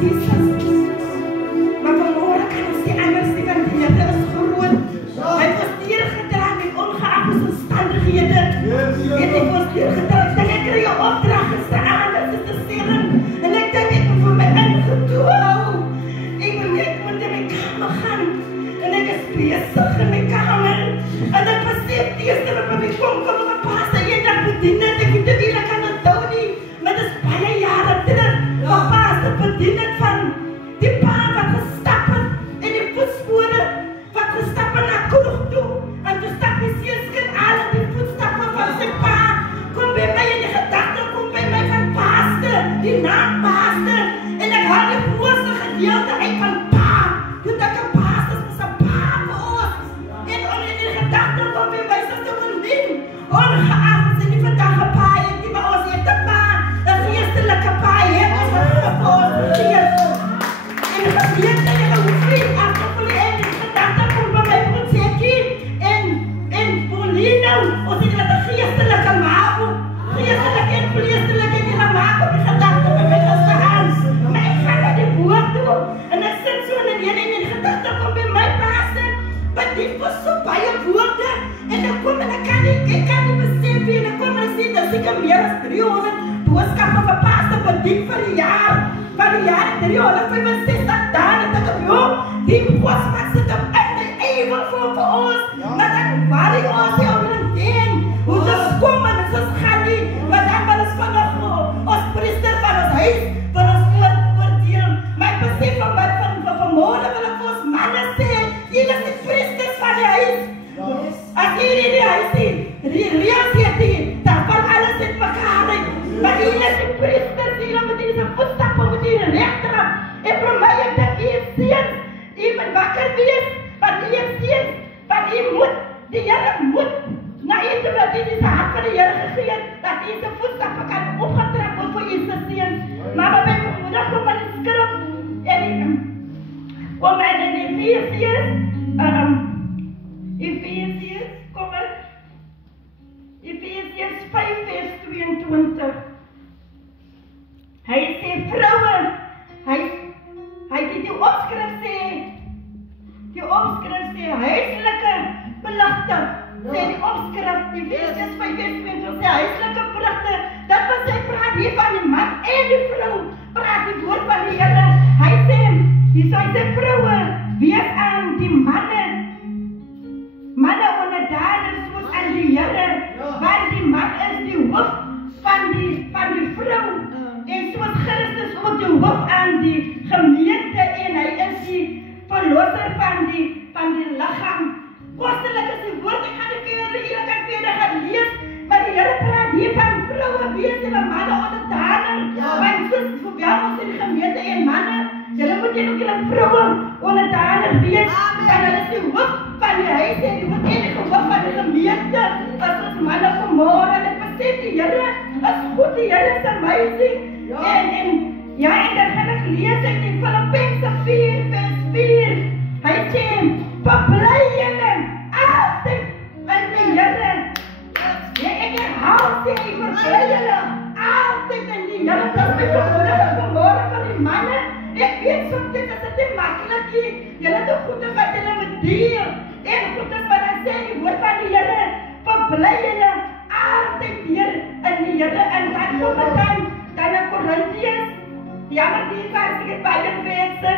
Jesus. Maar vanmorgen kan ons die anders die van die Here is groot. Hy was neergedraag met ongeag ons omstandighede. Weet ek was neergedraag. Dan ek kry jou opdrag gestaan, dat is te sterren. En ek dink ek moet vir my ingedoe hou. Ek moet in my kamer gaan. En ek is bezig in my kamer. En ek besef die eerste wat by my kom op my paas. En jy dag bedien het, ek weet nie dat kan onthou nie. Maar dit is baie jare terug. Maar paas het bedien het van die pa wat gestap het in die voetspore. Wat gestap het na kroeg toe. En toe stap die seelskind aan in die voetstappen van sy pa. Kom by my in die gedachte, kom by my van paaste. Die naam paaste. En ek haal die grootste gedeelte uit van pa. Toe dat ek paaste is ons een pa vir ons. En in die gedachte kom by my sy te win. Ongeacht ons in die vandag gepaai het, die by ons het te pa. Een geestelike paai het ons wat vir ons gegeet. En die gemeente en die vriend achtervol en die gedachte kom by my broedsekie. En Paulino, ons het wat een geestelike maak op. Geestelike en vleestelike en die maak op die gedachte by my gestaan. Maar ek ga naar die boer toe. En ek sit so in die gedachte kom by my paaste. Maar dit was so baie woorde. En dan kom en ek kan nie besef en ek kom en ek sê, dat ek meer as 300 booskappen van paaste bedien vir die jaar. Van die jaar 365 dagen en ek op jou, die boospak sit op in die eeuwig voor ons. Maar dan waar die ons die ouder dien, hoe ons kom en ons gaan nie, maar dan wil ons van ons priester van ons huis, van ons oordeel. Maar ek besef van vanmorgen wil ek vir ons mannen sê, hier is die priesters van die huis. As hier in die huis sien, die reels hier sien, dan van alles in mekaar uit. Maar hier is die priesters, hier moet hier zijn voetstappen, moet hier rechterop. En vir my ek dat hier seens, hier moet wakker wees, want hier seens, want hier moet, die Here moet, na iets wat hier die hart van die Here gegeen, dat hier zijn voetstappen kan opgetrek word vir hier zijn seens. Maar by my moeder kom aan die skrif, en kom in Efesiërs, kom in, Efesiërs 5 vers 22. Hy sê, vrouwe, hy die opskrif sê, huiselike beligte, sê die opskrif, Efesiërs 5 vers 22, sê huiselike beligte, dat wat sy praat hier van die man en die vrou, praat die woord van die Here. Hy sê, hy sê vrouwe, wees aan die manne onderdanig soos aan die Here, want die man is die hoof van die vrou, en soos Christus ook die hoof aan die gemeente, en hy is die verlosser van die liggaam. Kostelik is die woord, ek gaan die verder gaan lees, maar die Here praat hier van vrouwe, wees en manne onderdanig, want soos wel ons in die gemeente en manne, julle moet jy ook julle vrouwe onderdanig wees, want hulle is die hoof van die huis en die hoof van die gemeente, as ons manne vanmorgen, en ek besef die Here is goed, die Here is amazing, en dan gaan ek lees uit die Filippense 4 vers 4, hy sê, verbly julle altyd in die Here, ek herhaal sê, verbly julle altyd in die Here, dat my vanmorgen van die manne, ek weet soms dit is nie makkelijk nie, julle die goede wat julle moet deel, en goede wat hy sê, die woord van die Here, verbly julle altyd hier in die Here, en dan kom het dan in Korintiërs, maar die vers, ek het baie verse,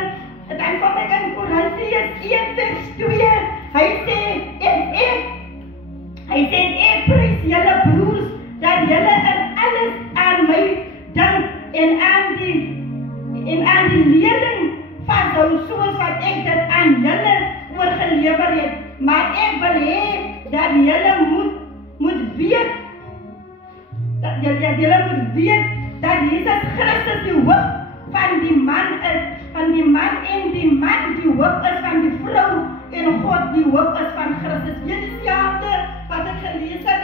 en dan kom ek in Korintiërs 1 vers 2, hy sê, en ek prys julle broers, dat julle in alles aan my dink, en aan die leerling vashou, soos wat ek dit aan julle oorgelewer het, maar ek wil hê, dat julle moet weet, dat dat Jesus Christus die hoof van die man is, van die man en die man die hoof is van die vrou, en God die hoof is van Christus. Dit is dieselfde wat ek gelees het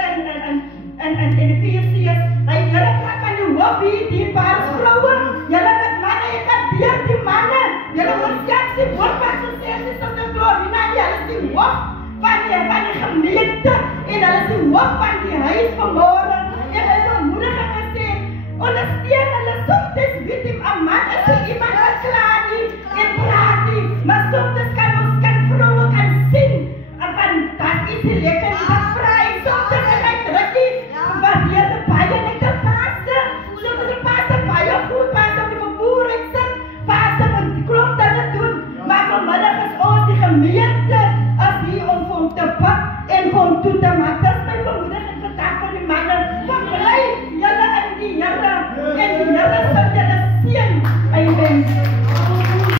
in Efesiërs, hy Here praat van die hoof hier, die paar vroue, julle met manne, jy kan deur die manne, julle moet selfs die woord wat gesê is, dat die Glorina, julle is die hoof van die gemeente, en hulle is die hoof van die huis vanmorgen, en hulle moedige gesê, ondersteun hulle soms, weet jy, 'n man is iemand wat Amen.